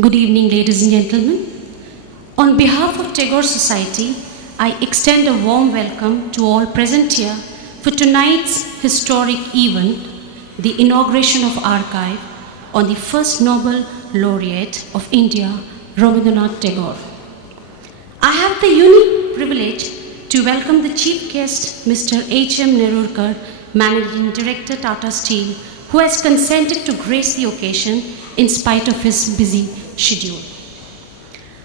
Good evening, ladies and gentlemen. On behalf of Tagore Society, I extend a warm welcome to all present here for tonight's historic event, the inauguration of Archive on the first Nobel laureate of India, Rabindranath Tagore. I have the unique privilege to welcome the chief guest, Mr. H.M. Nerurkar, Managing Director, Tata Steel, who has consented to grace the occasion in spite of his busy schedule.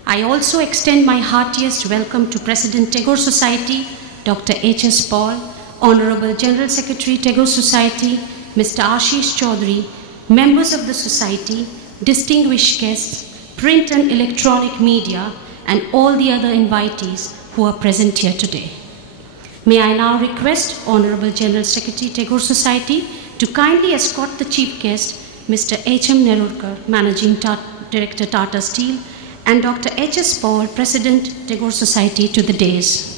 I also extend my heartiest welcome to President Tagore Society, Dr. H.S. Paul, Honorable General Secretary Tagore Society, Mr. Ashish Chaudhary, members of the Society, distinguished guests, print and electronic media, and all the other invitees who are present here today. May I now request Honorable General Secretary, Tagore Society, to kindly escort the chief guest, Mr. H.M. Nerurkar, Managing Director, Tata Steel, and Dr. H.S. Paul, President, Tagore Society, to the dais.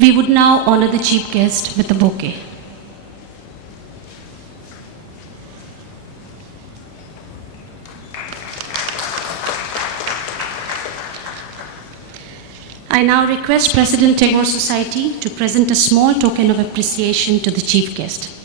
We would now honor the chief guest with a bouquet. I now request President Tagore Society to present a small token of appreciation to the chief guest.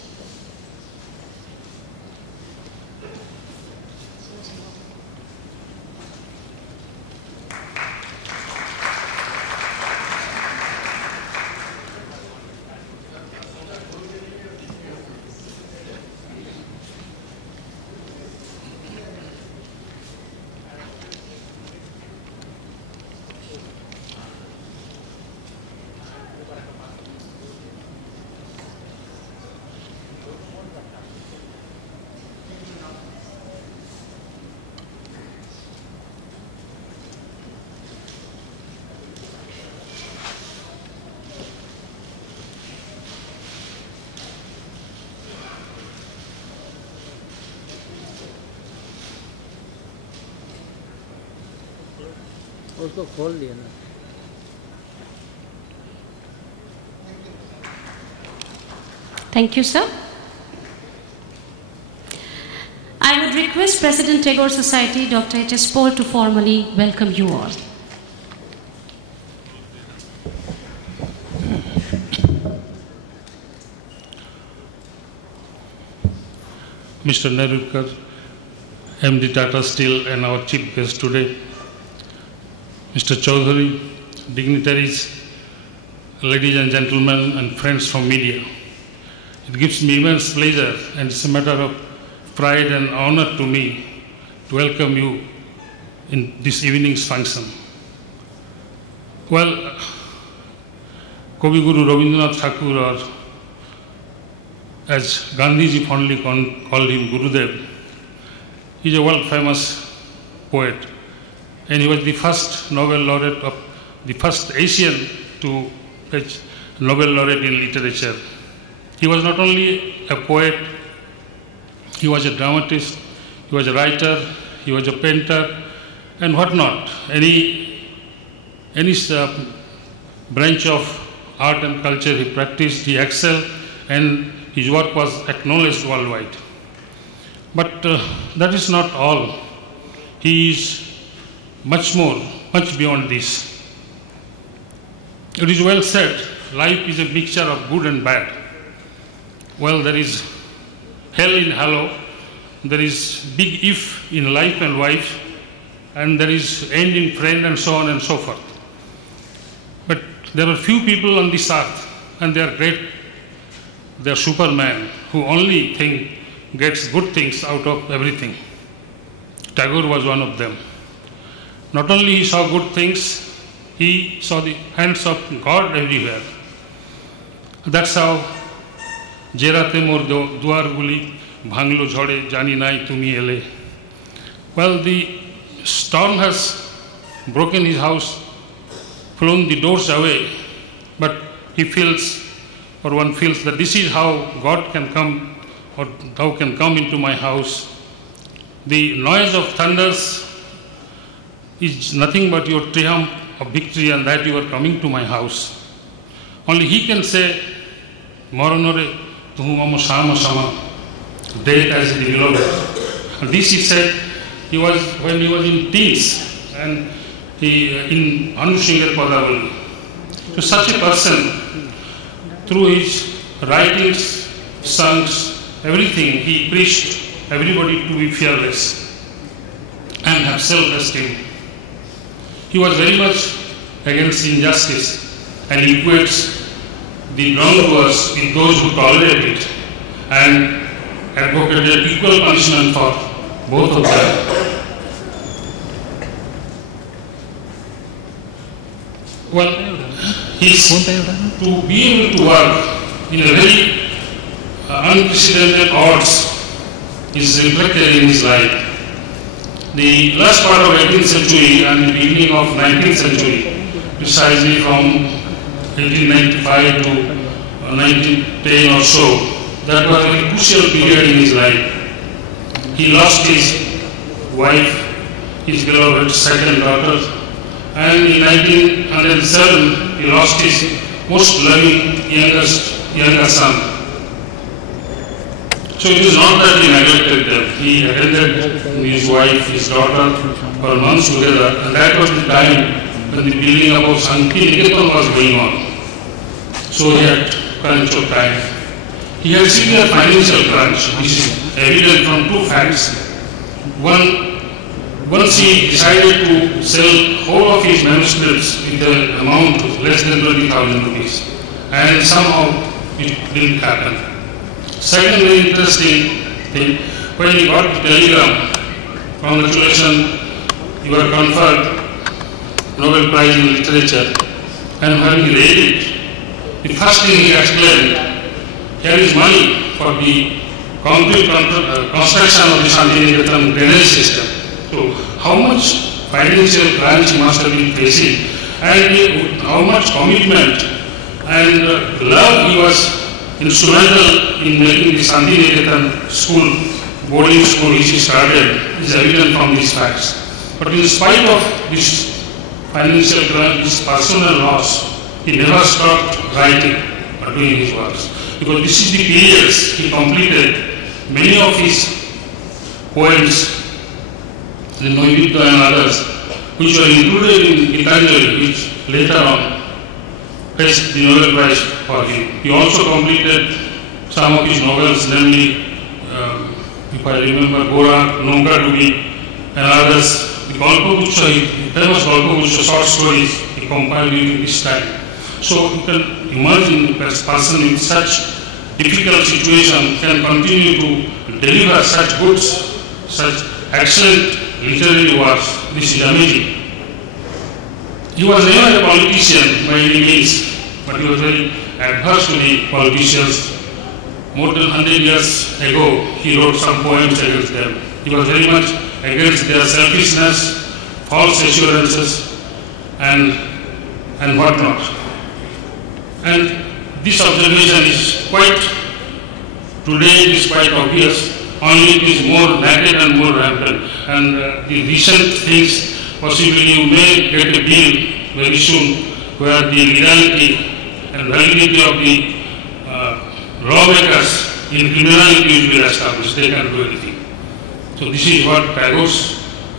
उसको खोल दिया ना। Thank you, sir. I would request President Tagore Society, Dr. H.S. Paul, to formally welcome you all. Mr. Nerurkar, MD Tata Steel, and our chief guest today, Mr. Chaudhary, dignitaries, ladies and gentlemen, and friends from media. It gives me immense pleasure, and it's a matter of pride and honor to me to welcome you in this evening's function. Well, Kavi Guru Rabindranath Thakur, or as Gandhiji fondly called him, Gurudev, he's a world-famous poet. And he was the first Nobel laureate of the first Asian to fetch Nobel laureate in literature. He was not only a poet, he was a dramatist, he was a writer, he was a painter, and whatnot. Any branch of art and culture he practiced, he excelled, and his work was acknowledged worldwide. But that is not all. He is much more, much beyond this. It is well said, life is a mixture of good and bad. Well, there is hell in hallow, there is big if in life and wife, and there is end in friend, and so on and so forth. But there are few people on this earth, and they are great, they are superman, who only gets good things out of everything. Tagore was one of them. Not only he saw good things, he saw the hands of God everywhere. That's how Jerate mor duar guli bhanglo jhode jani nai tumi ele. Well, the storm has broken his house, flown the doors away, but he feels, or one feels, that this is how God can come, or thou can come into my house. The noise of thunders is nothing but your triumph of victory, and that you are coming to my house. Only he can say, Moronore tuhu mamo sama sama, death as the beloved. And this he said when he was in teens, and in Anushingar Padavali. To such a person, through his writings, songs, everything, he preached everybody to be fearless and have self-esteem. He was very much against injustice, and he equates the wrongdoers with those who tolerate it, and advocated equal punishment for both of them. Well, to be able to work in a very unprecedented odds is reflected in his life. The last part of 18th century and the beginning of 19th century, precisely from 1895 to 1910 or so, that was a crucial period in his life. He lost his wife, his beloved second daughter, and in 1907 he lost his most loving younger son. So it is not that he neglected them. He attended his wife, his daughter for months together, and that was the time when the building up of Shantiniketan was going on. So he had crunch of time. He had severe financial crunch, which is evident from two facts. Once he decided to sell whole of his manuscripts with an amount of less than 20,000 rupees, and somehow it didn't happen. Second very interesting thing, when he got the telegram, congratulations, you were conferred Nobel Prize in Literature, and when he read it, the first thing he exclaimed, here is money for the concrete construction of the Shantiniketan drainage system. So how much financial crunch he must have been facing, and how much commitment and love he was instrumental in making the Shantiniketan school, boarding school which he started, is evident from these facts. But in spite of this financial crunch, this personal loss, he never stopped writing or doing his works. Because this is the periods he completed many of his poems, the Noivita and others, which were included in Gitanjali, which later on fetched the Nobel Prize for him. He also completed some of his novels, namely, if I remember, Gora, Nonga Dubi, and others. The Golpagucha, famous Golpagucha short stories, he compiled during this time. So you can imagine the person in such difficult situation can continue to deliver such goods, such excellent literary works. This is amazing. He was never a politician by any means, but he was very adverse to the politicians. More than 100 years ago, he wrote some poems against them. He was very much against their selfishness, false assurances, and whatnot. And this observation is quite, today it is quite obvious, only it is more naked and more rampant. And the recent things, possibly you may get a bill very soon where the legality and validity of the lawmakers in criminality will be established. They can do anything. So this is what Tagore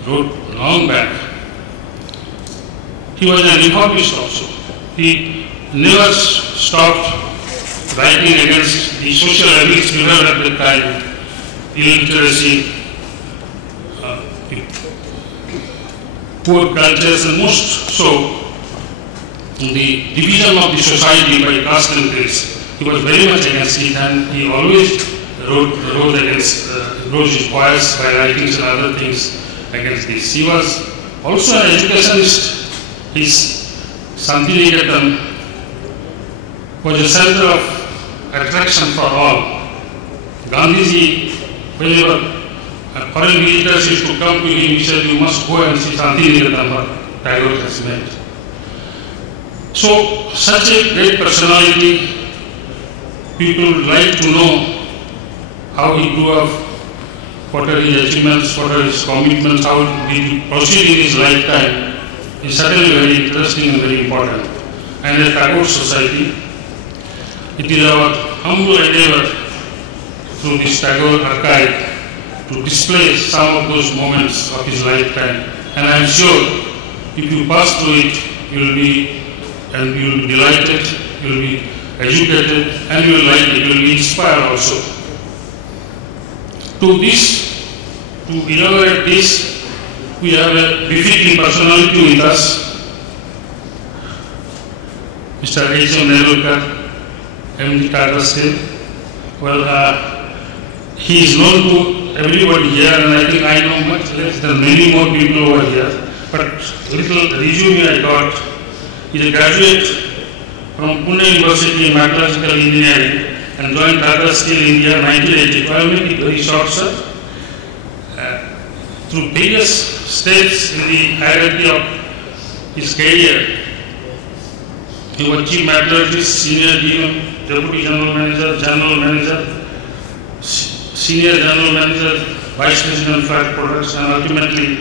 wrote long back. He was an reformist also. He never stopped writing against the social evils prevalent at the time, illiteracy, poor cultures, and most so the division of the society by caste and race. He was very much against it, and he always wrote his poems by writings and other things against this. He was also an educationist. His Shantiniketan was a center of attraction for all. Gandhiji, whenever foreign visitors used to come to him, he said, you must go and see Shantiniketan, what Tagore has meant. So, such a great personality, people would like to know how he grew up, what are his achievements, what are his commitments, how did he proceed in his lifetime. Is certainly very interesting and very important. And at Tagore Society, it is our humble endeavor through this Tagore archive to display some of those moments of his lifetime. And I am sure if you pass through it, you will be delighted, you will be educated, and you will like it, you will be inspired also. To inaugurate this, we have a befitting personality with us, Mr. H.M. Nerurkar, MD Tata Steel. Well, he is known to everybody here, and I think I know much less than many more people over here. But little resume I got. He is a graduate from Pune University in Metallurgical Engineering and joined Tata Steel India in 1980. I'll make it very short, sir. Through various steps in the hierarchy of his career, he was chief metallurgist, senior DM, deputy general manager, senior general manager, vice president flat products, and ultimately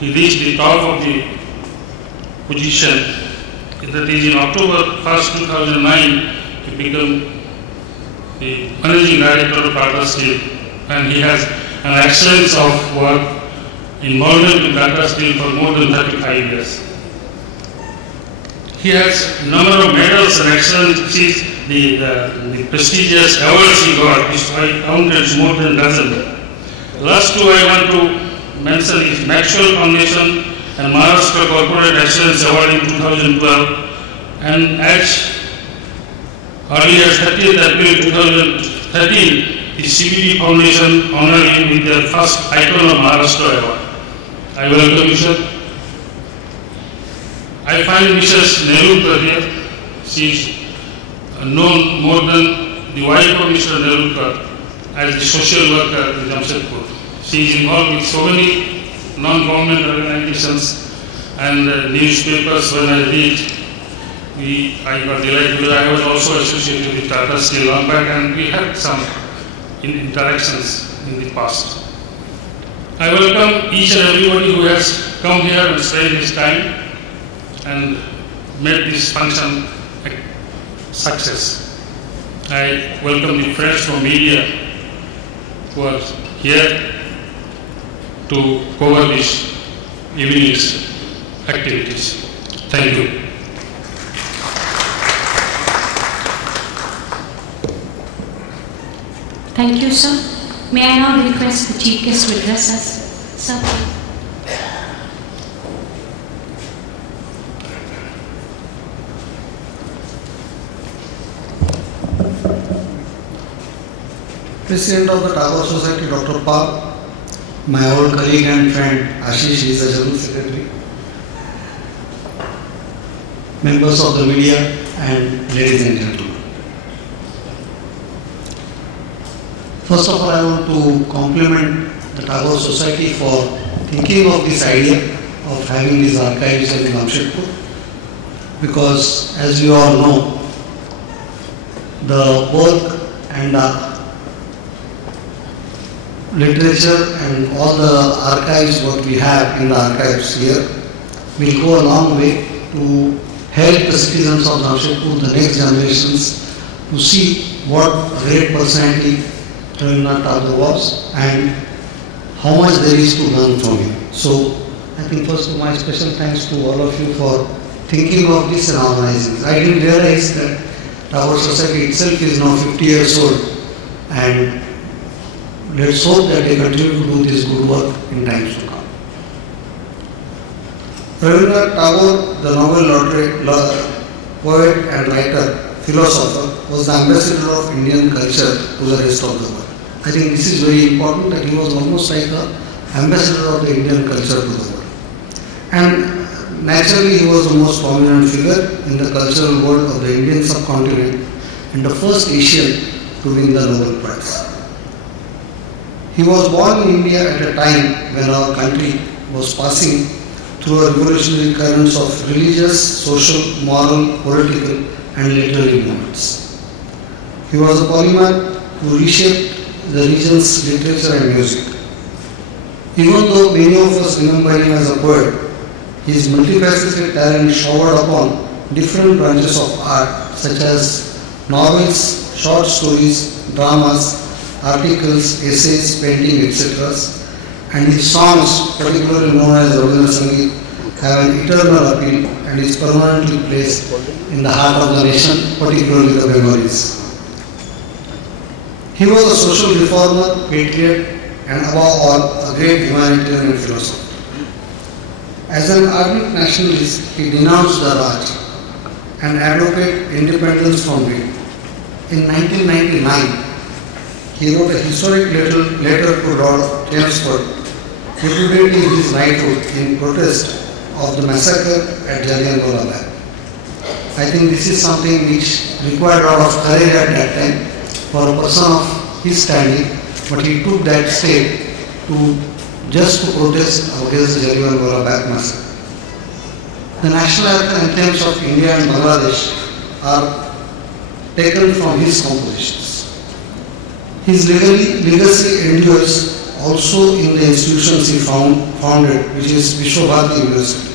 he reached the top of the position. That is, in October 1st, 2009, he became the managing director of Tata Steel, and he has an excellence of work involved in Tata Steel for more than 35 years. He has a number of medals and excellencies, the prestigious awards he got, which I counted more than a dozen. The last two I want to mention is Maxwell Foundation and Maharashtra Corporate Excellence Award in 2012, and as early as 30th April 2013, the CBD Foundation honored him with their first Icon of Maharashtra Award. I welcome you, sir. I find Mrs. Nerulkar here. She is known more than the wife of Mr. Nerulkar as the social worker in Jamshedpur. She is involved with so many non-government organizations and newspapers. When I read, I got delighted because I was also associated with Tata Steel long back, and we had some interactions in the past. I welcome each and everybody who has come here and spent his time and made this function a success. I welcome the friends from media who are here to cover this evening's activities. Thank you. Thank you, sir. May I now request the Chief Guest to address us? Sir. President of the Tagore Society, Dr. Pal, my old colleague and friend Ashish is the General Secretary, members of the media, and ladies and gentlemen. First of all, I want to compliment the Tagore Society for thinking of this idea of having these archives in Jamshedpur, because as you all know, the work and literature and all the archives what we have in the archives here will go a long way to help the citizens of Jamshedpur, the next generations, to see what great personality Rabindranath Tagore was and how much there is to learn from him. So I think first my special thanks to all of you for thinking of this and organizing. I didn't realize that Tagore Society itself is now 50 years old, and let's hope that they continue to do this good work in times to come. Rabindranath Tagore, the Nobel laureate, poet and writer, philosopher, was the ambassador of Indian culture to the rest of the world. I think this is very important, that he was almost like the ambassador of the Indian culture to the world. And naturally he was the most prominent figure in the cultural world of the Indian subcontinent and the first Asian to win the Nobel Prize. He was born in India at a time when our country was passing through a revolutionary currents of religious, social, moral, political and literary movements. He was a polymath who reshaped the region's literature and music. Even though many of us remember him as a poet, his multifaceted talent showered upon different branches of art such as novels, short stories, dramas, articles, essays, painting, etc. And his songs, particularly known as Rabindra Sangeet, have an eternal appeal and is permanently placed in the heart of the nation, particularly the Bengalis. He was a social reformer, patriot, and above all, a great humanitarian and philosopher. As an ardent nationalist, he denounced the Raj and advocated independence from Britain. In 1999, he wrote a historic letter to Lord Chelmsford, repudiating his knighthood in protest of the massacre at Jallianwala Bagh. I think this is something which required a lot of courage at that time for a person of his standing, but he took that step to protest against the Jallianwala Bagh massacre. The national anthems of India and Bangladesh are taken from his compositions. His legacy endures also in the institutions he founded, which is Vishwabharati University.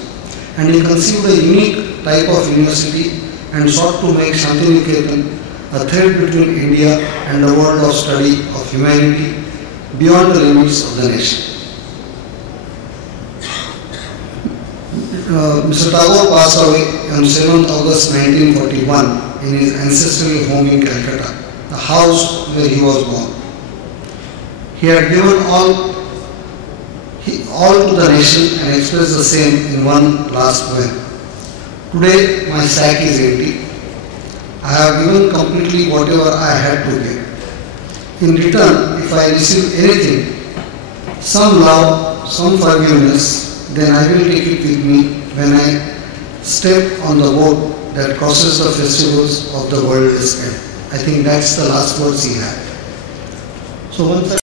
And he conceived a unique type of university and sought to make Shantiniketan a thread between India and the world of study of humanity beyond the limits of the nation. Mr. Tagore passed away on 7th August 1941 in his ancestral home in Calcutta, the house where he was born. He had given all to the nation and expressed the same in one last poem. Today my sack is empty. I have given completely whatever I had to give. In return, if I receive anything, some love, some forgiveness, then I will take it with me when I step on the boat that crosses the festivals of the world's end. I think that's the last words he had. So once